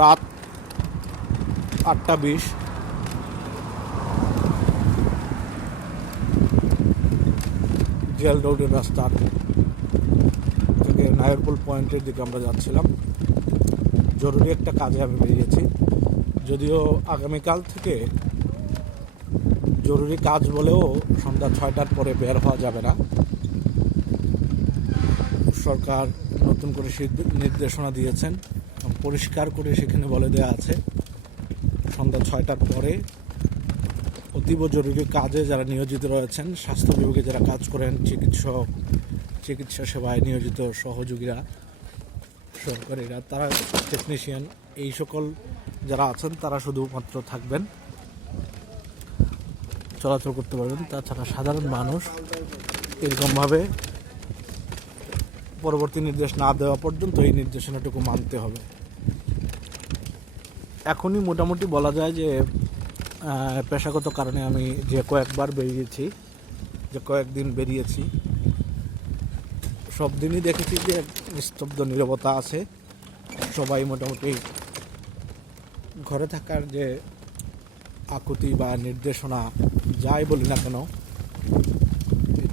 রাত 8:20। জেল রোডের রাস্তার থেকে নায়ারপুল পয়েন্টের দিকে আমরা যাচ্ছিলাম। জরুরি একটা কাজে আমি বেরিয়েছি, যদিও আগামীকাল থেকে জরুরি কাজ বলেও সন্ধ্যা 6টার পরে বের হওয়া যাবে না। সরকার নতুন করে নির্দেশনা দিয়েছেন, পরিষ্কার করে সেখানে বলে দেওয়া আছে সন্ধ্যা 6টার পরে অতীব জরুরি কাজে যারা নিয়োজিত রয়েছেন, স্বাস্থ্য বিভাগে যারা কাজ করেন, চিকিৎসক, চিকিৎসা সেবায় নিয়োজিত সহযোগীরা, সরকারিরা, তারা টেকনিশিয়ান, এই সকল যারা আছেন তারা শুধুমাত্র থাকবেন, চলাচল করতে পারবেন। তাছাড়া সাধারণ মানুষ এরকমভাবে পরবর্তী নির্দেশ না দেওয়া পর্যন্ত এই নির্দেশনাটুকু মানতে হবে। এখনই মোটামুটি বলা যায় যে পেশাগত কারণে আমি যে কয়েকদিন বেরিয়েছি, সব দিনই দেখেছি যে নিস্তব্ধ নীরবতা আছে। সবাই মোটামুটি ঘরে থাকার যে আকুতি বা নির্দেশনা যাই বলি না কেন,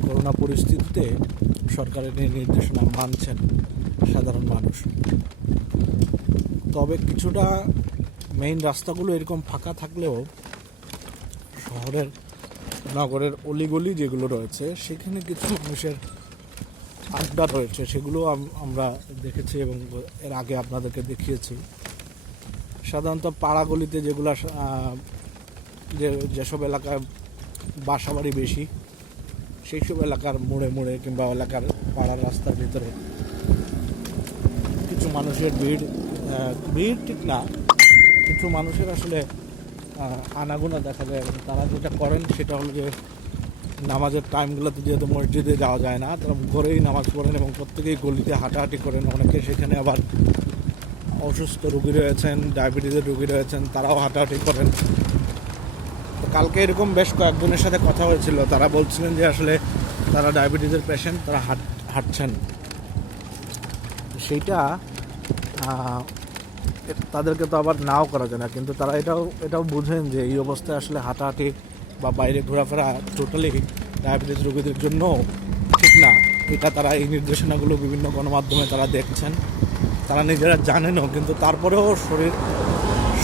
করোনা পরিস্থিতিতে সরকারের এই নির্দেশনা মানছেন সাধারণ মানুষ। তবে কিছুটা মেইন রাস্তাগুলো এরকম ফাঁকা থাকলেও নগরের অলিগলি যেগুলো রয়েছে সেখানে কিছু মানুষের আড্ডা রয়েছে, সেগুলো আমরা দেখেছি এবং এর আগে আপনাদেরকে দেখিয়েছি। সাধারণত পাড়াগলিতে যেগুলো যেসব এলাকায় বাসাবাড়ি বেশি, সেই সব এলাকার মোড়ে কিংবা এলাকার পাড়ার রাস্তার ভিতরে কিছু মানুষের ভিড় ঠিক না, কিছু মানুষের আসলে আনাগোনা দেখা যায়। এবং তারা যেটা করেন সেটা হলো যে নামাজের টাইমগুলোতে যেহেতু মসজিদে যাওয়া যায় না, তারা ঘরেই নামাজ পড়েন এবং প্রত্যেকেই গলিতে হাঁটাহাঁটি করেন। অনেকে সেখানে আবার অসুস্থ রোগী রয়েছেন, ডায়াবেটিসের রোগী রয়েছেন, তারাও হাঁটাহাঁটি করেন। তো কালকে এরকম বেশ কয়েকজনের সাথে কথা হয়েছিল, তারা বলছিলেন যে আসলে তারা ডায়াবেটিসের পেশেন্ট, তারা হাঁটছেন। সেইটা তাদেরকে তো আবার নাও করা যায় না, কিন্তু তারা এটাও বুঝেন যে এই অবস্থায় আসলে হাঁটাহাঁটি বা বাইরে ঘোরাফেরা টোটালি ডায়াবেটিস রোগীদের জন্য ঠিক না। এটা তারা এই নির্দেশনাগুলো বিভিন্ন গণমাধ্যমে তারা দেখছেন, তারা নিজেরা জানেনও, কিন্তু তারপরেও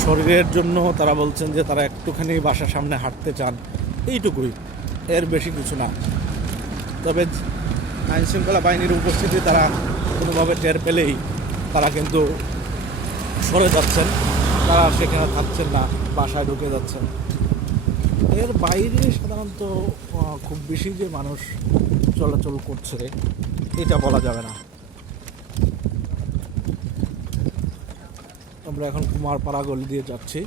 শরীরের জন্য তারা বলছেন যে তারা একটুখানি বাসার সামনে হাঁটতে চান, এইটুকুই, এর বেশি কিছু না। তবে আইনশৃঙ্খলা বাহিনীর উপস্থিতি তারা কোনোভাবে টের পেলেই তারা কিন্তু সরে যাচ্ছেন, তারা সেখানে থাকছেন না, বাসায় ঢুকে যাচ্ছেন। এর বাইরে সাধারণত খুব বেশি যে মানুষ চলাচল করছে এটা বলা যাবে না। আমরা এখন কুমারপাড়া গলি দিয়ে যাচ্ছি।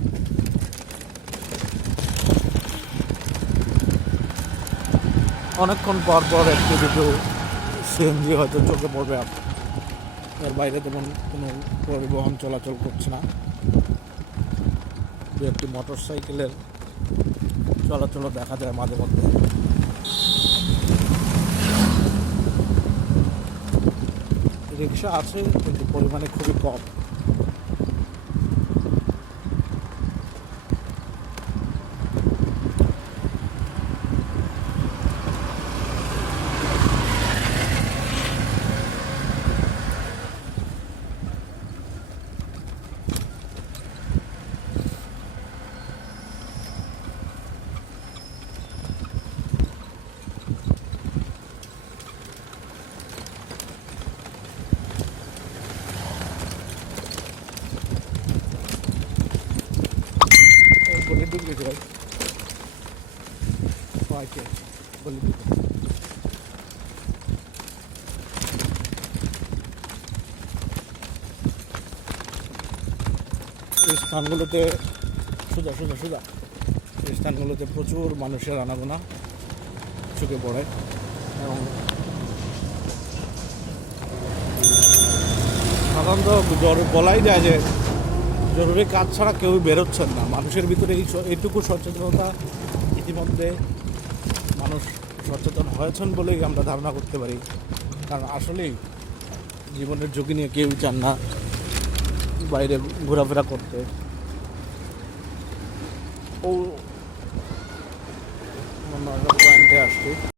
অনেকক্ষণ পর একটু দুটো সিএনজি হয়তো চোখে পড়বে। এর বাইরে তেমন কোনো পরিবহন চলাচল করছে না। দু একটি মোটর সাইকেলের চলাচলও দেখা যায় মাঝে মধ্যে। রিক্সা আছে কিন্তু পরিমাণে খুবই কম। এই স্থানগুলোতে এই স্থানগুলোতে প্রচুর মানুষের আনাগোনা চোখে পড়ে এবং সাধারণত বলাই যায় যে জরুরি কাজ ছাড়া কেউ বেরোচ্ছেন না। মানুষের ভিতরে এইটুকু সচেতনতা ইতিমধ্যে মানুষ সচেতন হয়েছেন বলেই আমরা ধারণা করতে পারি। কারণ আসলেই জীবনের ঝুঁকি নিয়ে কেউ চান না বাইরে ঘোরাফেরা করতে। ও পয়েন্টে আসছি।